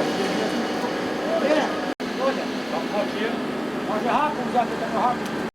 Olha, olha. Vamos aqui. Olha rápido, já que tem rápido.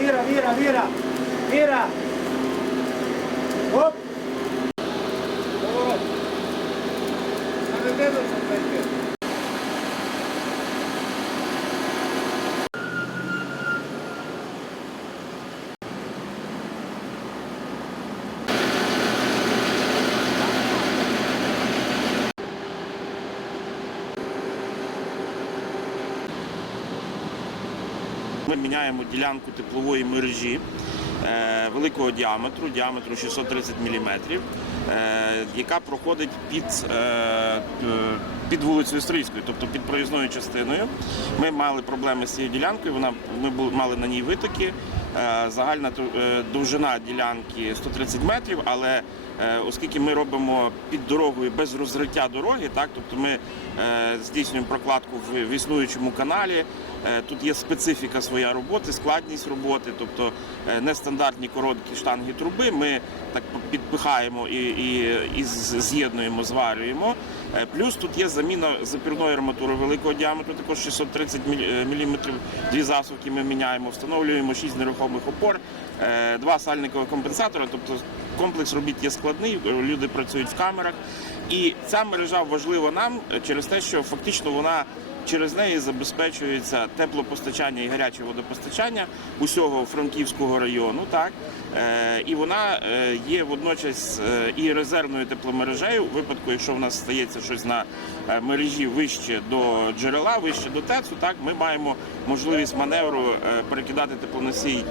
mira, mira, mira, mira. ¡Op! ¡Oh! Ми міняємо ділянку теплової мережі е, великого діаметру, діаметру 630 мм, е, яка проходить під, е, під вулицею Стрийською, тобто під проїзною частиною. Ми мали проблеми з цією ділянкою, вона, ми мали на ній витоки. Е, Загальна е, довжина ділянки 130 метрів, але е, оскільки ми робимо під дорогою без розриття дороги, так, тобто ми здійснюємо прокладку в, існуючому каналі, Тут є специфіка своя роботи, складність роботи, тобто нестандартні короткі штанги труби. Ми так підпихаємо і, і, і з'єднуємо, зварюємо. Плюс тут є заміна запірної арматури великого діаметру, також 630 мм. Дві засувки ми міняємо, встановлюємо 6 нерухомих опор, е, два сальникових компенсатора. Тобто комплекс робіт є складний, люди працюють в камерах. І ця мережа важлива нам е, через те, що фактично вона Через неї забезпечується теплопостачання і гаряче водопостачання усього Франківського району. Так Е, і вона е, є водночас і резервною тепломережею. У випадку, якщо в нас стається щось на мережі вище до джерела, вище до ТЕЦу, так ми маємо можливість маневру перекидати теплоносій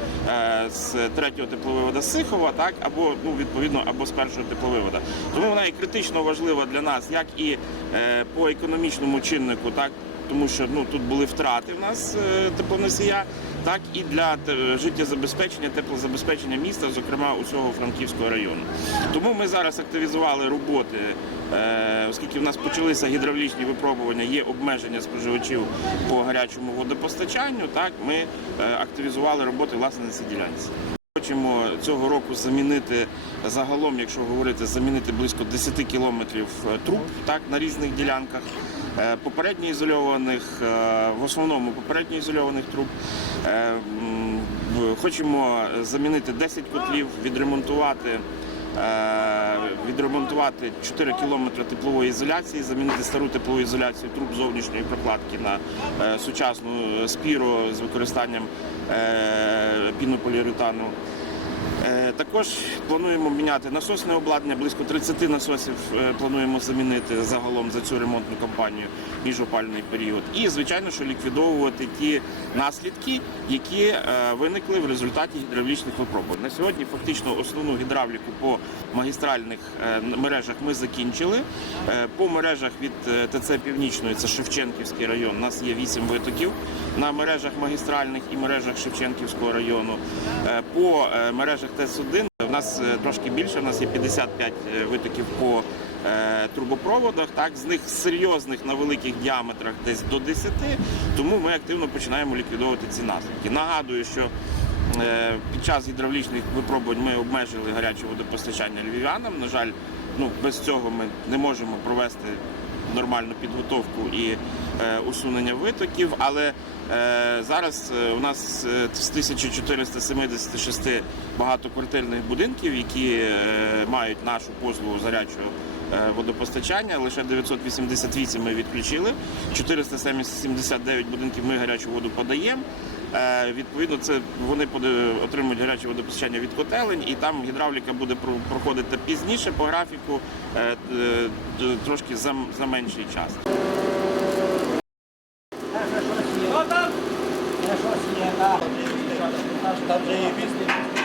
з третього тепловивода Сихова, так або ну відповідно або з першого тепловивода. Тому вона є критично важлива для нас, як і е, по економічному чиннику, так тому що ну тут були втрати в нас е, теплоносія, так і для життєзабезпечення, теплозабезпечення міста, зокрема усього Франківського району. Тому ми зараз активізували роботи, е, оскільки в нас почалися гідравлічні випробування, є обмеження споживачів по гарячому водопостачанню. Так ми активізували роботи власне на цій ділянці. Хочемо цього року замінити загалом, якщо говорити, замінити близько 10 кілометрів е, труб так на різних ділянках. Е, Попередньо ізольованих, е, в основному попередньо ізольованих труб. Хочемо замінити 10 котлів, відремонтувати. Відремонтувати 4 кілометри теплової ізоляції, замінити стару теплову ізоляцію труб зовнішньої прокладки на сучасну спіру з використанням пінополіуретану. Е, Також плануємо міняти насосне обладнання, близько 30 насосів е, плануємо замінити загалом за цю ремонтну кампанію міжопальний період. І, звичайно, що ліквідовувати ті наслідки, які е, виникли в результаті гідравлічних випробувань. На сьогодні фактично основну гідравліку по магістральних мережах ми закінчили. По мережах від ТЦ Північної, це Шевченківський район, у нас є 8 витоків на мережах магістральних і мережах Шевченківського району. По мережах ТЕС-1 в нас е, трошки більше, у нас є 55 витоків по е, трубопроводах, так, з них серйозних на великих діаметрах десь до 10, тому ми активно починаємо ліквідовувати ці наслідки. Нагадую, що е, під час гідравлічних випробувань ми обмежили гаряче водопостачання львів'янам. На жаль, ну, без цього ми не можемо провести нормальну підготовку і е, усунення витоків. Але е, зараз е, у нас е, з 1476 багатоквартирних будинків, які е, мають нашу послугу з гарячого е, водопостачання. Лише 988 ми відключили. 479 будинків ми гарячу воду подаємо. Е, Відповідно, це вони отримують гаряче водопостачання від котелень, і там гідравліка буде про- проходити пізніше по графіку, е, е, трошки за менший час. Właśnie na... Aż tam, że